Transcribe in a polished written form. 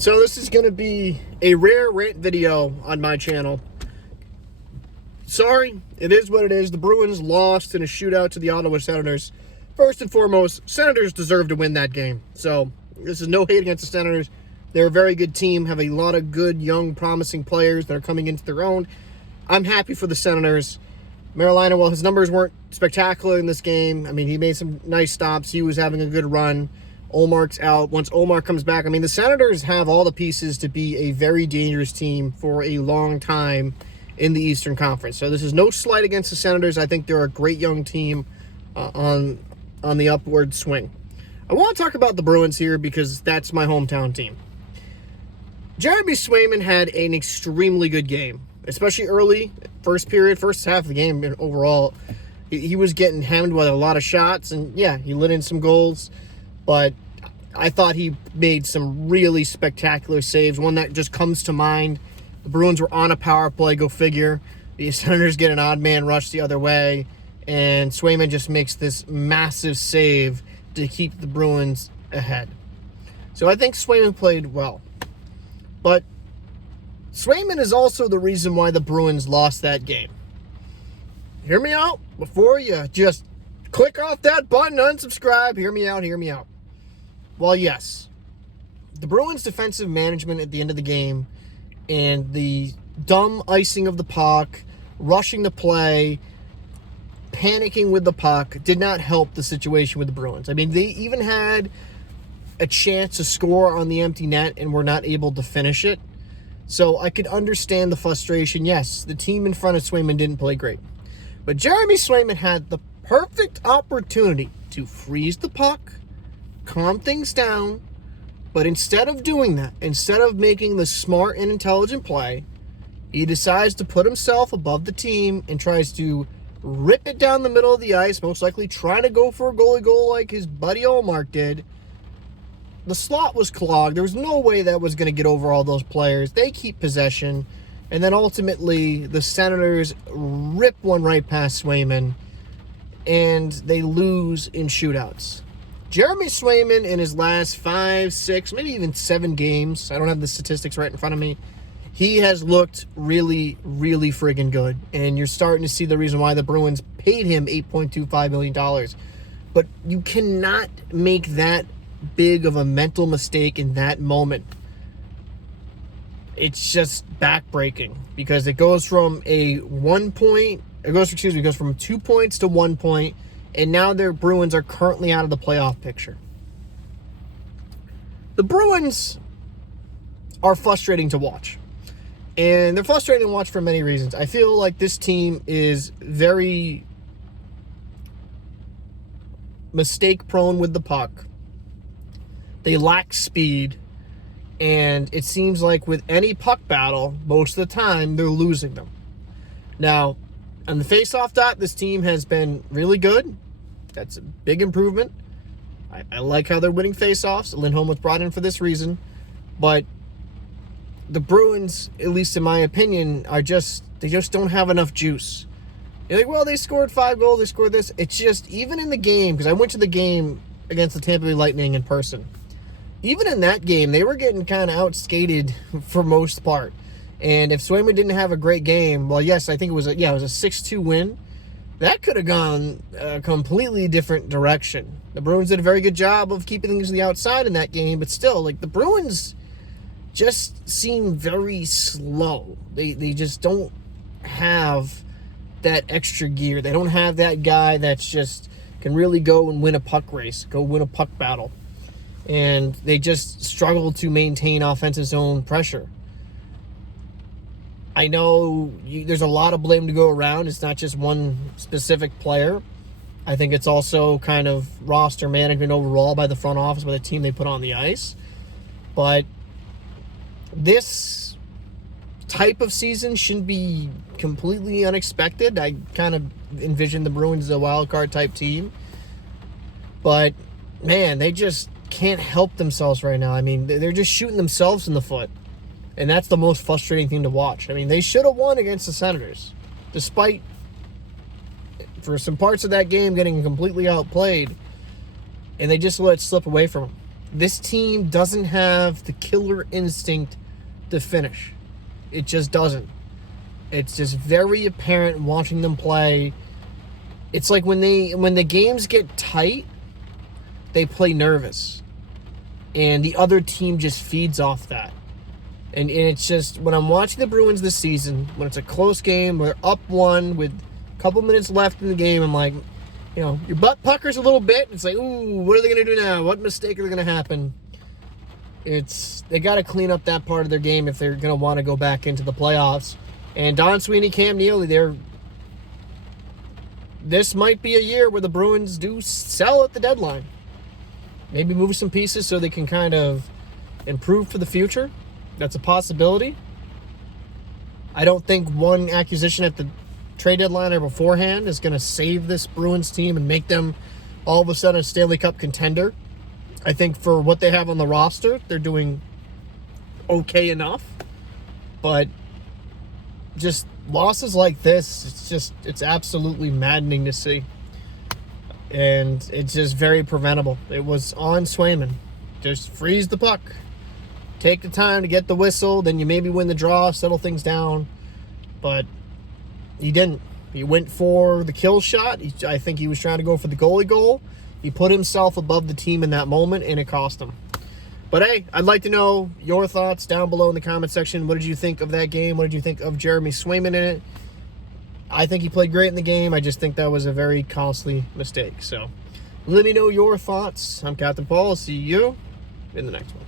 So this is going to be a rare rant video on my channel. Sorry, it is what it is. The Bruins lost in a shootout to the Ottawa Senators. First and foremost, Senators deserve to win that game. So this is no hate against the Senators. They're a very good team, have a lot of good, young, promising players that are coming into their own. I'm happy for the Senators. Carolina, well, his numbers weren't spectacular in this game. I mean, he made some nice stops. He was having a good run. Olmark's out. Once Olmark comes back, I mean, the Senators have all the pieces to be a very dangerous team for a long time in the Eastern Conference. So this is no slight against the Senators. I think they're a great young team on the upward swing. I want to talk about the Bruins here because that's my hometown team. Jeremy Swayman had an extremely good game, especially early, first half of the game overall. He was getting hammered with a lot of shots, and yeah, he lit in some goals. But I thought he made some really spectacular saves. One that just comes to mind, the Bruins were on a power play, go figure. The Senators get an odd man rush the other way, and Swayman just makes this massive save to keep the Bruins ahead. So I think Swayman played well. But Swayman is also the reason why the Bruins lost that game. Hear me out before you just click off that button, unsubscribe. Hear me out. Well, yes, the Bruins' defensive management at the end of the game and the dumb icing of the puck, rushing the play, panicking with the puck did not help the situation with the Bruins. I mean, they even had a chance to score on the empty net and were not able to finish it. So I could understand the frustration. Yes, the team in front of Swayman didn't play great. But Jeremy Swayman had the perfect opportunity to freeze the puck, calm things down, but instead of doing that, instead of making the smart and intelligent play, he decides to put himself above the team and tries to rip it down the middle of the ice, most likely trying to go for a goalie goal like his buddy Olmark did. The slot was clogged. There was no way that was going to get over all those players. They keep possession, and then ultimately the Senators rip one right past Swayman, and they lose in shootouts. Jeremy Swayman in his last 5, 6, maybe even 7 games, I don't have the statistics right in front of me, he has looked really, really friggin' good. And you're starting to see the reason why the Bruins paid him $8.25 million. But you cannot make that big of a mental mistake in that moment. It's just backbreaking because it goes from it goes from 2 points to 1 point, and now their Bruins are currently out of the playoff picture. The Bruins are frustrating to watch. And they're frustrating to watch for many reasons. I feel like this team is very mistake-prone with the puck. They lack speed. And it seems like with any puck battle, most of the time, they're losing them. Now, on the face-off dot, this team has been really good. That's a big improvement. I like how they're winning face-offs. Lindholm was brought in for this reason. But the Bruins, at least in my opinion, they just don't have enough juice. You're like, well, they scored 5 goals, they scored this. It's just, even in the game, because I went to the game against the Tampa Bay Lightning in person. Even in that game, they were getting kind of outskated for most part. And if Swayman didn't have a great game, well, yes, I think it was a 6-2 win. That could have gone a completely different direction. The Bruins did a very good job of keeping things to the outside in that game, but still, like, the Bruins just seem very slow. They just don't have that extra gear. They don't have that guy that's just can really go and win a puck race, go win a puck battle. And they just struggle to maintain offensive zone pressure. I know there's a lot of blame to go around. It's not just one specific player. I think it's also kind of roster management overall by the front office, by the team they put on the ice. But this type of season shouldn't be completely unexpected. I kind of envision the Bruins as a wild card type team. But, man, they just can't help themselves right now. I mean, they're just shooting themselves in the foot. And that's the most frustrating thing to watch. I mean, they should have won against the Senators, despite, for some parts of that game, getting completely outplayed. And they just let it slip away from them. This team doesn't have the killer instinct to finish. It just doesn't. It's just very apparent watching them play. It's like when the games get tight, they play nervous. And the other team just feeds off that. And it's just, when I'm watching the Bruins this season, when it's a close game, we're up one with a couple minutes left in the game, I'm like, you know, your butt puckers a little bit. It's like, ooh, what are they going to do now? What mistake are going to happen? They got to clean up that part of their game if they're going to want to go back into the playoffs. And Don Sweeney, Cam Neely, this might be a year where the Bruins do sell at the deadline. Maybe move some pieces so they can kind of improve for the future. That's a possibility. I don't think one acquisition at the trade deadline or beforehand is going to save this Bruins team and make them all of a sudden a Stanley Cup contender. I think for what they have on the roster, they're doing okay enough. But just losses like this, it's absolutely maddening to see. And it's just very preventable. It was on Swayman. Just freeze the puck. Take the time to get the whistle, then you maybe win the draw, settle things down. But he didn't. He went for the kill shot. I think he was trying to go for the goalie goal. He put himself above the team in that moment, and it cost him. But hey, I'd like to know your thoughts down below in the comment section. What did you think of that game? What did you think of Jeremy Swayman in it? I think he played great in the game. I just think that was a very costly mistake. So let me know your thoughts. I'm Captain Paul. I'll see you in the next one.